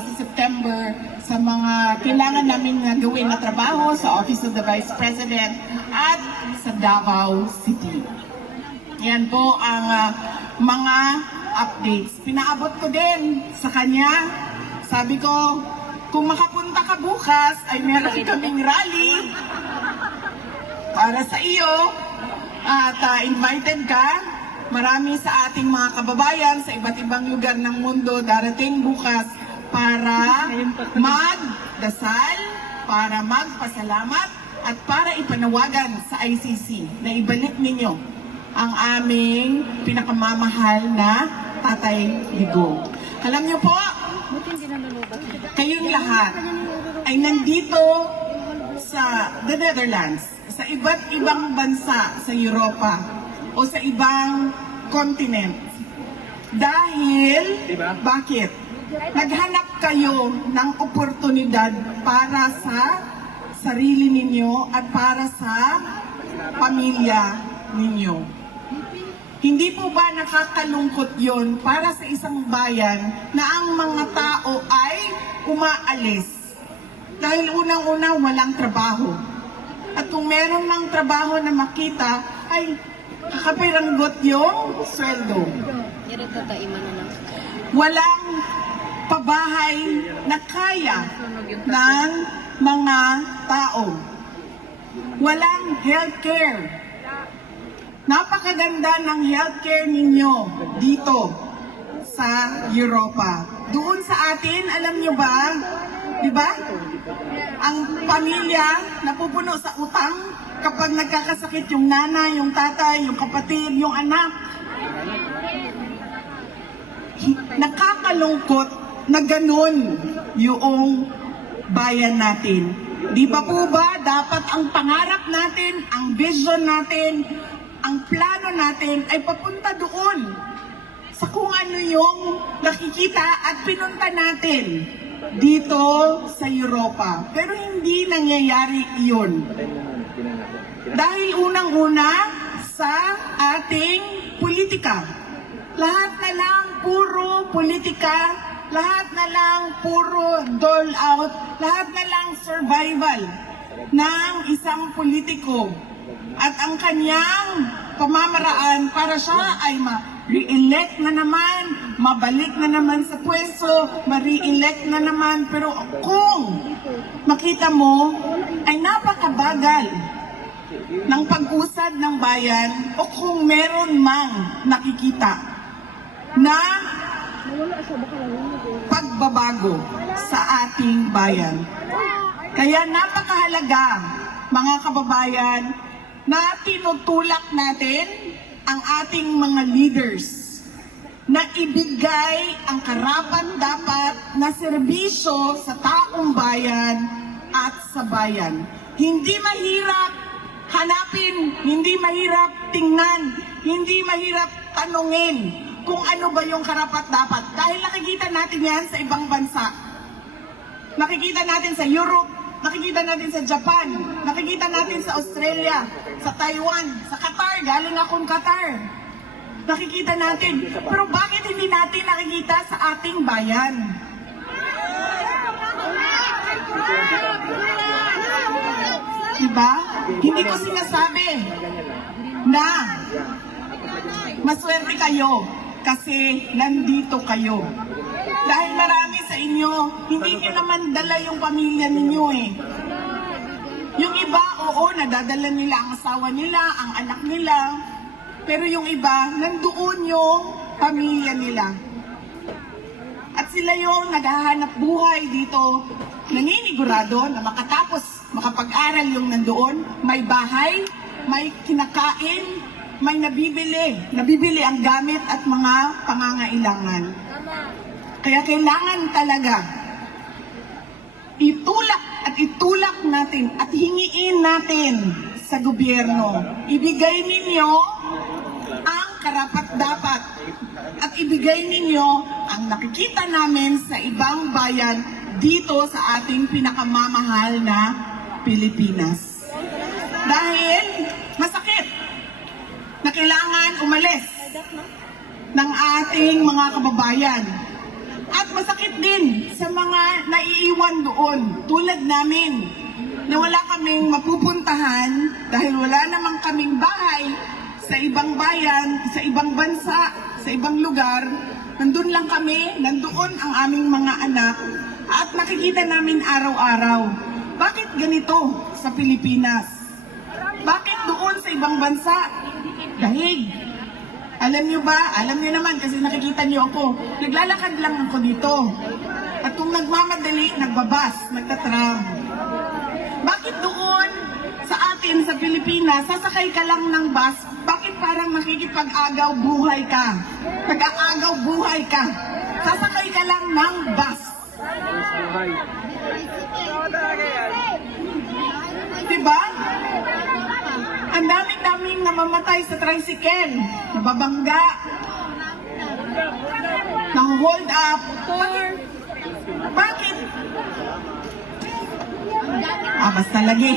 sa September sa mga kailangan namin nga gawin na trabaho sa Office of the Vice President at sa Davao City. Yan po ang ah, mga updates. Pinaabot ko din sa kanya. Sabi ko, kung makapunta ka bukas, ay meron kaming rally para sa iyo. At ah, invited ka. Marami sa ating mga kababayan sa iba't ibang lugar ng mundo darating bukas para magdasal, para magpasalamat, at para ipanawagan sa ICC na ibalik ninyo ang aming pinakamamahal na Tatay Ligo. Alam niyo po, kayong lahat ay nandito sa the Netherlands, sa iba't ibang bansa sa Europa o sa ibang continent. Dahil, bakit? Naghanap kayo ng oportunidad para sa sarili ninyo at para sa pamilya ninyo. Hindi po ba nakakalungkot yon para sa isang bayan na ang mga tao ay umaalis? Dahil unang-una walang trabaho. At kung meron mang trabaho na makita, ay kakapiranggot yung sweldo. Walang pabahay na kaya ng mga tao. Walang healthcare. Napakaganda ng healthcare ninyo dito sa Europa. Doon sa atin, alam nyo ba, di ba? Ang pamilya napupuno sa utang kapag nagkakasakit yung nanay, yung tatay, yung kapatid, yung anak. Nakakalungkot na ganun yung bayan natin. Di ba po ba dapat ang pangarap natin, ang vision natin, ang plano natin ay papunta doon sa kung ano yung nakikita at pinunta natin dito sa Europa. Pero hindi nangyayari iyon. Dahil unang-una sa ating politika. Lahat na lang puro politika, lahat na lang puro dole out, lahat na lang survival ng isang politiko. At ang kanyang pamamaraan para siya ay ma-re-elect na naman, mabalik na naman sa pwesto, ma-re-elect na naman. Pero kung makita mo, ay napakabagal ng pag-usad ng bayan o kung meron mang nakikita na pagbabago sa ating bayan. Kaya napakahalaga, mga kababayan, na tinutulak natin ang ating mga leaders na ibigay ang karapat dapat na serbisyo sa taong bayan at sa bayan. Hindi mahirap hanapin, hindi mahirap tingnan, hindi mahirap tanungin kung ano ba yung karapat dapat. Dahil nakikita natin yan sa ibang bansa. Nakikita natin sa Europe, nakikita natin sa Japan, nakikita natin sa Australia, sa Taiwan, sa Qatar, galing akong Qatar. Nakikita natin. Pero bakit hindi natin nakikita sa ating bayan? Diba? Hindi ko sinasabi na maswerte kayo kasi nandito kayo. Dahil marami sa inyo, hindi niyo naman dala yung pamilya ninyo eh. Yung iba, oo, nadadala nila ang asawa nila, ang anak nila. Pero yung iba, nandoon yung pamilya nila. At sila yung naghahanap buhay dito, naninigurado na makatapos makapag-aral yung nandoon, may bahay, may kinakain, may nabibili, nabibili ang gamit at mga pangangailangan. Kaya kailangan talaga itulak at itulak natin at hingiin natin sa gobyerno. Ibigay ninyo ang karapat-dapat at ibigay ninyo ang nakikita namin sa ibang bayan dito sa ating pinakamamahal na Pilipinas. Dahil kailangan umalis ng ating mga kababayan. At masakit din sa mga naiiwan doon, tulad namin, na wala kaming mapupuntahan dahil wala namang kaming bahay sa ibang bayan, sa ibang bansa, sa ibang lugar. Nandun lang kami, nandoon ang aming mga anak at nakikita namin araw-araw. Bakit ganito sa Pilipinas? Bakit doon sa ibang bansa? Dahil alam niyo ba? Alam niyo naman kasi nakikita niyo ako. Naglalakad lang ako dito. At kung nagmamadali, nagbabas, nagtatram. Bakit doon sa atin sa Pilipinas, sasakay ka lang ng bus, bakit parang makikipag-agaw buhay ka? Nag-aagaw buhay ka. Sasakay ka lang ng bus. Diba? Ang daming-daming namamatay sa tricycle, nababangga, nang-hold up. Bakit? Ah, basta lagi.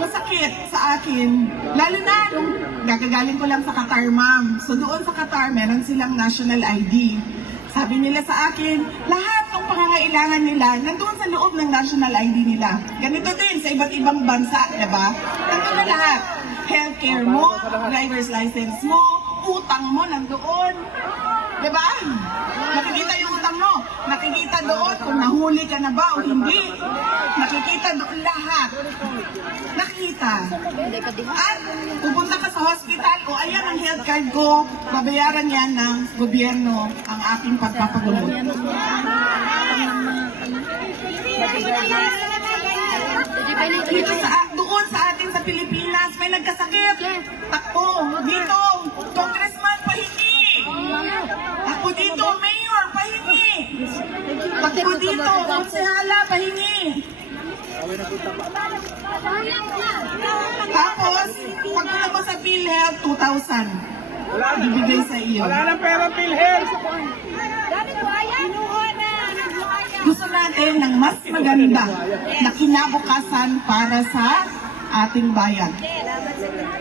Masakit sa akin. Lalo na gagagaling ko lang sa Qatar, ma'am. So doon sa Qatar, meron silang national ID. Sabi nila sa akin, lahat pangangailangan nila nandoon sa loob ng national ID nila. Ganito din sa iba't ibang bansa, di ba? Nandun na lahat. Healthcare mo, driver's license mo, utang mo nandoon. Di ba? Nakikita yung utang mo. Nakikita doon kung nahuli ka na ba o hindi. Nakikita doon lahat. Nakita. At pupunta ka sa hospital o ayan ang health card ko, babayaran yan ng gobyerno ang aking pagpapagamot. Dito sa, doon sa atin sa Pilipinas, may nagkasakit. Takbo, dito, congressman, pahingi. Takbo dito, mayor, pahingi. Takbo dito, konsehala, pahingi. Tapos, pagpunta mo sa PhilHealth, 2,000. Ibigay sa iyo. Wala nang pera, PhilHealth. Gusto natin ng mas maganda na kinabukasan para sa ating bayan.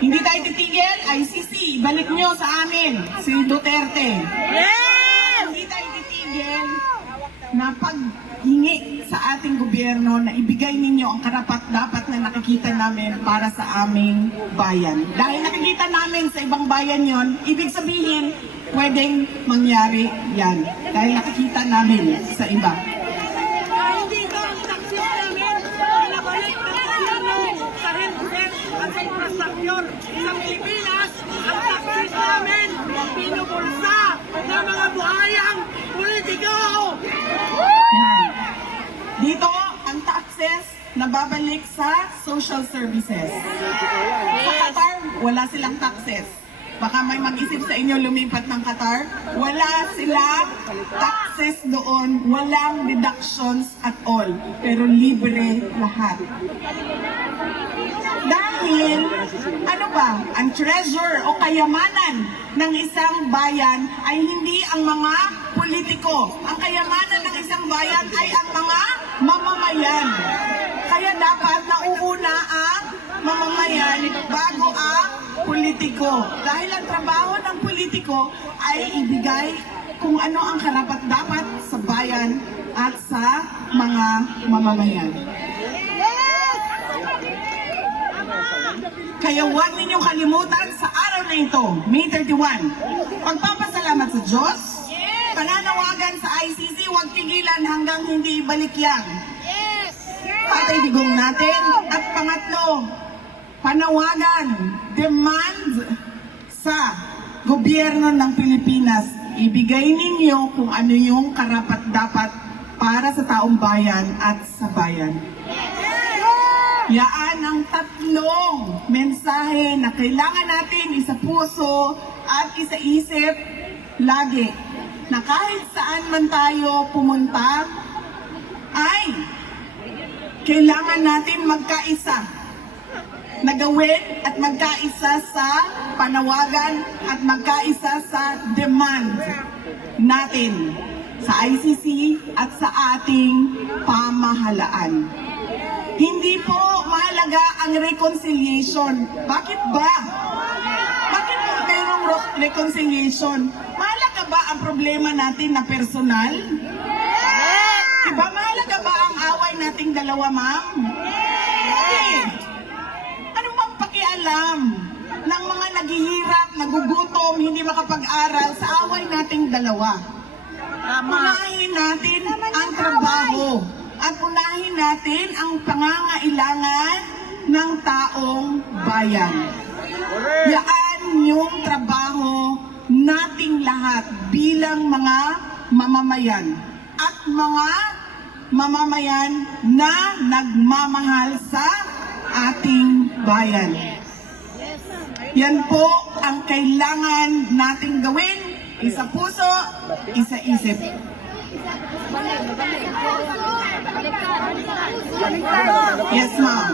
Hindi tayo titigil, ICC, balik nyo sa amin, si Duterte. Hindi tayo titigil na paghingi sa ating gobyerno na ibigay ninyo ang karapat dapat na nakikita namin para sa aming bayan. Dahil nakikita namin sa ibang bayan yon, ibig sabihin, pwedeng mangyari yan. Dahil nakikita namin sa iba. Hindi ito ang taksis namin. Pinabalik ng gobyerno sa healthcare at sa infrastructure sa Pilipinas. Ang taksis namin, pinubulsa ng mga buhayang politiko. Yan. Dito, ang taxes na babalik sa social services. Sa Qatar, wala silang taxes. Baka may mag-isip sa inyo lumipat ng Qatar. Wala silang taxes doon. Walang deductions at all. Pero libre lahat. Dahil, ano ba, ang treasure o kayamanan ng isang bayan ay hindi ang mga politiko. Ang kayamanan ng isang bayan ay ang mga mamamayan. Kaya dapat nauuna ang mamamayan bago ang politiko. Dahil ang trabaho ng politiko ay ibigay kung ano ang karapat dapat sa bayan at sa mga mamamayan. Kaya huwag ninyong kalimutan sa araw na ito, May 31, pagpapasalamat sa Diyos, pananawagan sa ICC, huwag pigilan hanggang hindi ibalik yan. Patay digong natin. At pangatlo, panawagan, demand sa gobyerno ng Pilipinas, ibigay ninyo kung ano yung karapat dapat para sa taong bayan at sa bayan. Yaan ang tatlong mensahe na kailangan natin isa puso at isa isip lagi na kahit saan man tayo pumunta ay kailangan natin magkaisa na gawin at magkaisa sa panawagan at magkaisa sa demand natin sa ICC at sa ating pamahalaan. Hindi po mahalaga ang reconciliation. Bakit ba? Bakit po mayroong reconciliation. Mahalaga ba ang problema natin na personal? Diba, mahalaga ba ang away nating dalawa, ma'am? Hindi. Ano bang pakialam ng mga naghihirap, nagugutom, hindi makapag-aral sa away nating dalawa? Unahin natin ang trabaho at unahin natin ang pangangailangan ng taong bayan. Yaan yung trabaho nating lahat bilang mga mamamayan at mga mamamayan na nagmamahal sa ating bayan. Yan po ang kailangan nating gawin. Isa puso, isa isip. Yes, ma'am.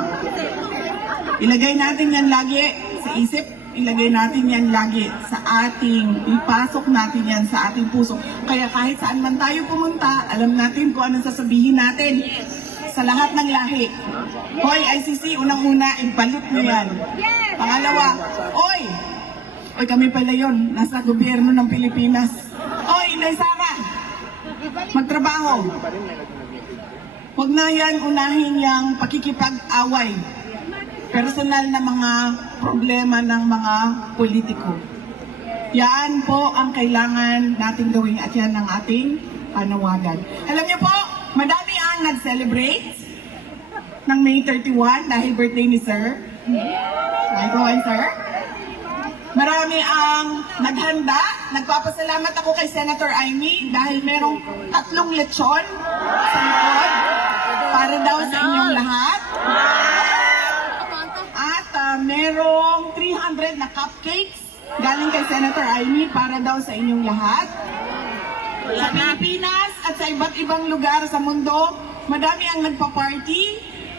Ilagay natin yan lagi sa isip. Ilagay natin yan lagi sa ating, ipasok natin yan sa ating puso. Kaya kahit saan man tayo pumunta, alam natin kung anong sasabihin natin sa lahat ng lahi. Hoy, ICC, unang-una, ibalit mo yan. Pangalawa, oy, oy kami pala yon nasa gobyerno ng Pilipinas. Oy, Sara, magtrabaho. Huwag na yan unahin yung pakikipag-away. Personal na mga problema ng mga politiko. Yan po ang kailangan nating gawin at yan ang ating panawagan. Alam niyo po, madami ang nag-celebrate ng May 31 dahil birthday ni Sir. Ay, go Sir. Marami ang naghanda. Nagpapasalamat ako kay Senator Amy dahil merong tatlong lechon sa likod para daw sa inyong lahat. At ah, merong 300 na cupcakes galing kay Senator Amy para daw sa inyong lahat. Sa Pilipinas at sa iba't ibang lugar sa mundo, madami ang nagpa-party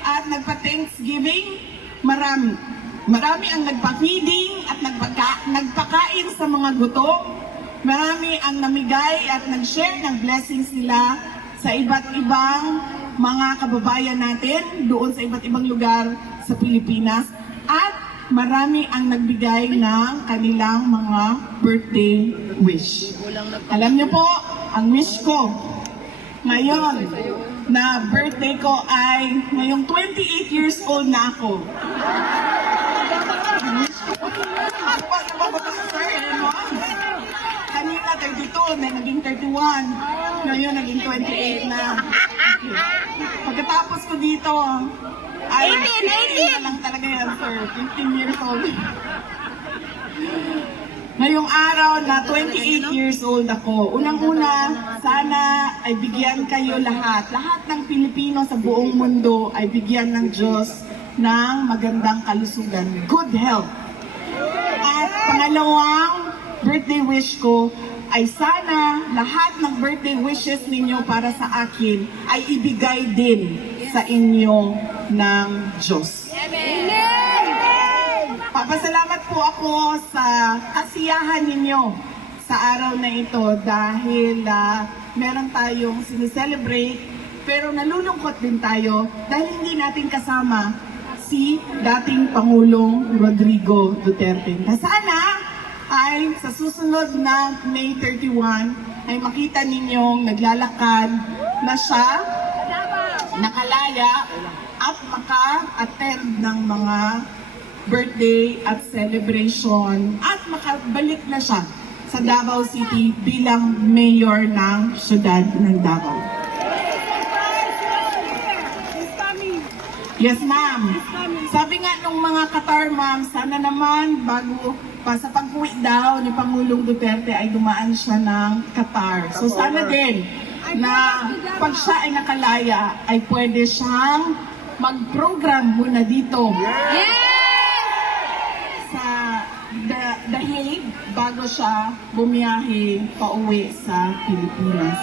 at nagpa-Thanksgiving. Marami. Marami ang nagpa-feeding at nagpaka- nagpakain sa mga gutom. Marami ang namigay at nag-share ng blessings nila sa iba't ibang mga kababayan natin doon sa iba't ibang lugar sa Pilipinas. At marami ang nagbigay ng kanilang mga birthday wish. Alam niyo po, ang wish ko ngayon na birthday ko ay ngayong 28 years old na ako. Ako pa sa bababa, sir, eh, no? Kanina 32, na naging 31. Ngayon naging 28 na. Pagkatapos ko dito, ay 15 na lang talaga yan, sir. 15 years old. Ngayong araw na 28 years old ako, unang-una, sana ay bigyan kayo lahat, lahat ng Pilipino sa buong mundo ay bigyan ng Diyos ng magandang kalusugan, good health. Pangalawang birthday wish ko ay sana lahat ng birthday wishes ninyo para sa akin ay ibigay din sa inyo ng Diyos. Papasalamat po ako sa kasiyahan ninyo sa araw na ito dahil ah, meron tayong sineselebrate pero nalulungkot din tayo dahil hindi natin kasama si dating Pangulong Rodrigo Duterte. Na sana ay sa susunod na May 31 ay makita ninyong naglalakad na siya nakalaya at maka-attend ng mga birthday at celebration at makabalik na siya sa Davao City bilang mayor ng syudad ng Davao. Yes, ma'am. Sabi nga nung mga Qatar, ma'am, sana naman bago pa sa pag-uwi daw ni Pangulong Duterte ay dumaan siya ng Qatar. So sana din na pag siya ay nakalaya ay pwede siyang mag-program muna dito sa The, The Hague bago siya bumiyahe pauwi sa Pilipinas.